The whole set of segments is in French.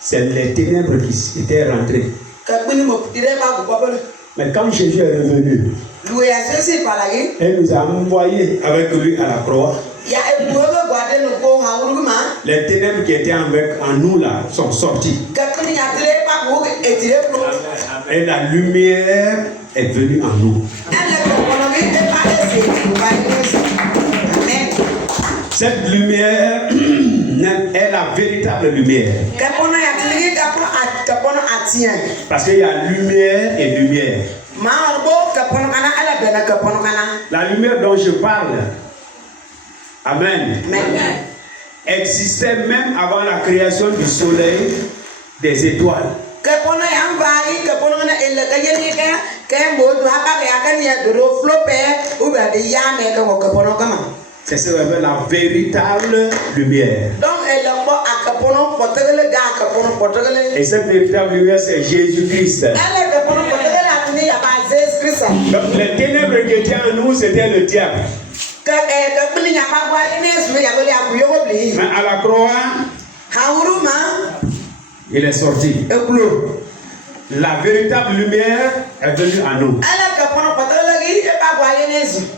c'est les ténèbres qui étaient rentrées. Mais quand Jésus est revenu, il nous a envoyés avec lui à la croix. Les ténèbres qui étaient en nous là sont sorties. Et la lumière est venue en nous. Cette lumière est la véritable lumière. Parce qu'il y a lumière et lumière. La lumière dont je parle, amen, existait même avant la création du soleil, des étoiles. C'est ce qu'on appelle la véritable lumière. Et cette véritable lumière, c'est Jésus-Christ. Donc, les ténèbres qui étaient en nous, c'était le diable. Mais à la croix, il est sorti. La véritable lumière est venue en nous.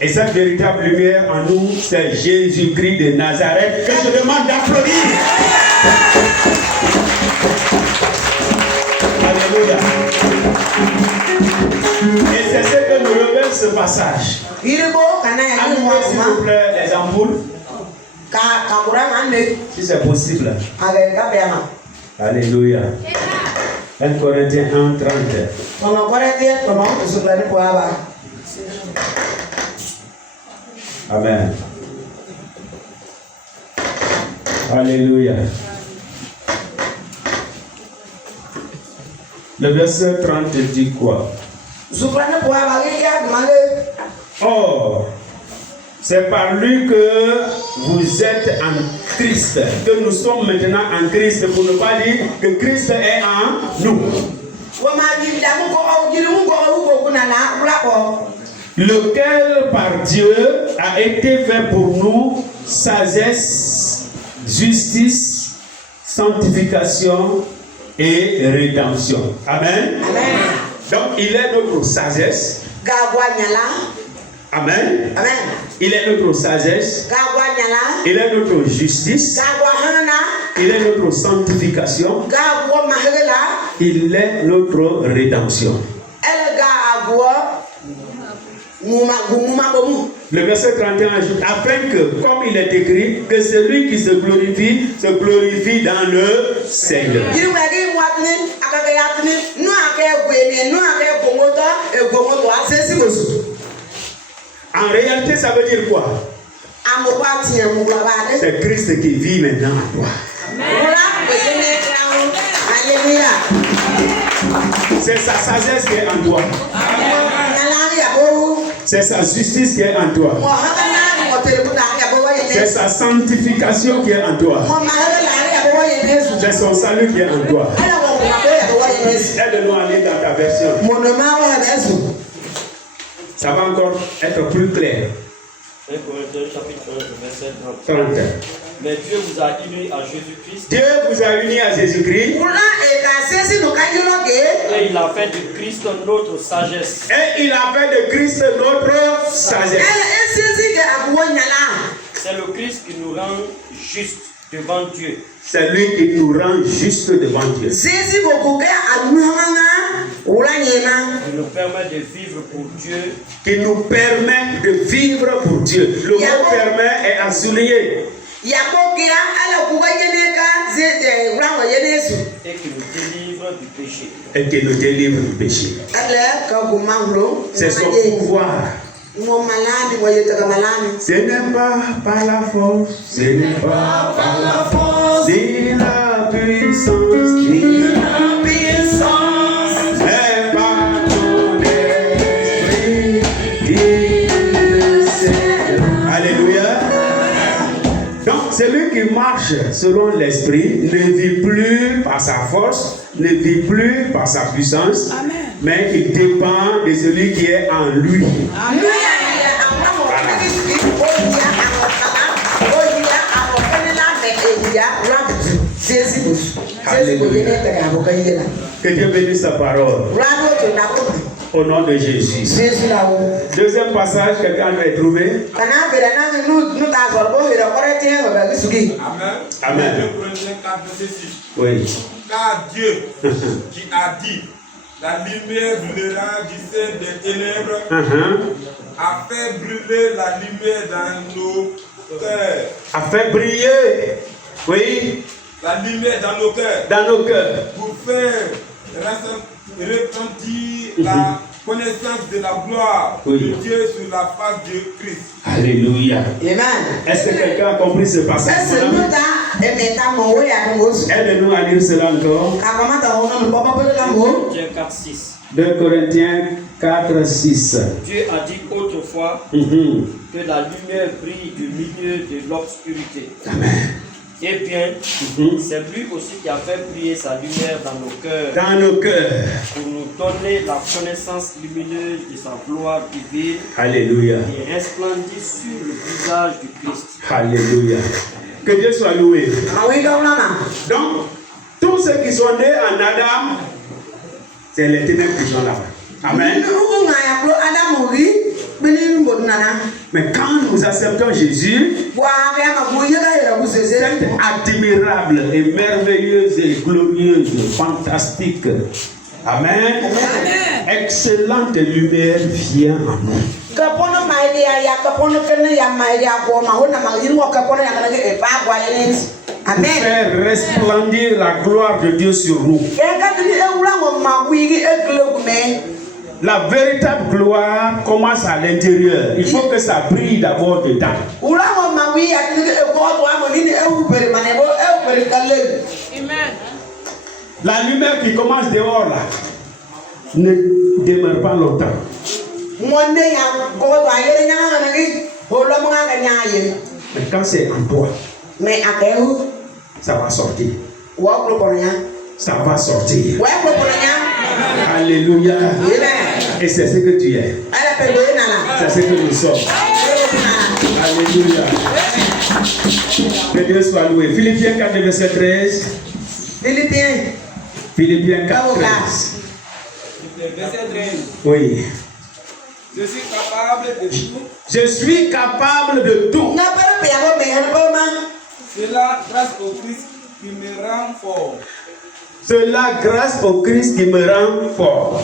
Et cette véritable lumière en nous, c'est Jésus-Christ de Nazareth que je demande d'applaudir. Alléluia. Et c'est ce que nous révèle ce passage. Allumez s'il vous plaît les ampoules. Si c'est possible. Alléluia. 1 Corinthiens 1, 30. Amen. Alléluia. Le verset 30 dit quoi? Oh, c'est par lui que vous êtes en Christ, que nous sommes maintenant en Christ, pour ne pas dire que Christ est en nous. Lequel par Dieu a été fait pour nous sagesse, justice, sanctification et rédemption. Amen. Amen. Donc il est notre sagesse. Amen. Amen. Il est notre sagesse. Il est notre justice. Il est notre sanctification. Il est notre rédemption. Le verset 31 ajoute, afin que, comme il est écrit, que celui qui se glorifie dans le Seigneur. En réalité, ça veut dire quoi? C'est Christ qui vit maintenant en toi. C'est sa sagesse qui est en toi. C'est sa justice qui est en toi. C'est sa sanctification qui est en toi. C'est son salut qui est en toi. Aide-nous à lire dans ta version. Ça va encore être plus clair. 1 Corinthiens chapitre 1, verset 30. Mais Dieu vous a unis à Jésus-Christ. Dieu vous a unis à Jésus-Christ. Et il a fait de Christ notre sagesse. Et il a fait de Christ notre sagesse. C'est le Christ qui nous rend justes devant Dieu. C'est lui qui nous rend juste devant Dieu. Qui nous permet de vivre pour Dieu. Qui nous permet de vivre pour Dieu. Le mot permet est à souligner. Et qui nous délivre du péché. Et qui nous délivre du péché. C'est son pouvoir. Ce n'est pas par la force, ce n'est pas par la force, c'est la puissance, c'est la puissance, c'est par ton esprit, dit le Seigneur. Alléluia. Donc celui qui marche selon l'esprit ne vit plus par sa force, ne vit plus par sa puissance. Amen. Mais il dépend de celui qui est en lui. Amen. Que Dieu bénisse sa parole. Au nom de Jésus. Deuxième passage, quelqu'un va trouver. Amen. Oui. Car Dieu qui a dit la lumière brûlera du sein des ténèbres a fait brûler la lumière dans nos cœurs. A fait briller. Oui. La lumière dans nos cœurs. Dans nos cœurs. Pour faire repentir la connaissance de la gloire de Dieu sur la face de Christ. Alléluia. Amen. Est-ce que quelqu'un a compris ce passage? Aide-nous à lire cela encore. 2 Corinthiens 4, 6. Dieu a dit autrefois que la lumière brille du milieu de l'obscurité. Amen. Eh bien, c'est lui aussi qui a fait briller sa lumière dans nos cœurs. Dans nos cœurs. Pour nous donner la connaissance lumineuse de sa gloire divine. Alléluia. Et resplendir sur le visage du Christ. Alléluia. Que Dieu soit loué. Donc, tous ceux qui sont nés en Adam, c'est les ténèbres qui sont là-bas. Amen. Mais quand nous acceptons Jésus, cette admirable et merveilleuse et glorieuse, fantastique, amen, excellente lumière vient en nous. Faire resplendir la gloire de Dieu sur nous. La véritable gloire commence à l'intérieur. Il faut que ça brille d'abord dedans. La lumière qui commence dehors là ne demeure pas longtemps. Mais quand c'est en toi, ça va sortir. Ça va sortir. Alléluia. Et c'est ce que tu es. C'est ce que nous sommes. Alléluia. Que Dieu soit loué. Philippiens 4, verset 13. Philippiens 4, 13. Verset 13. Oui. Je suis capable de tout. Je suis capable de tout. Cela grâce au Christ qui me rend fort. Cela grâce au Christ qui me rend fort.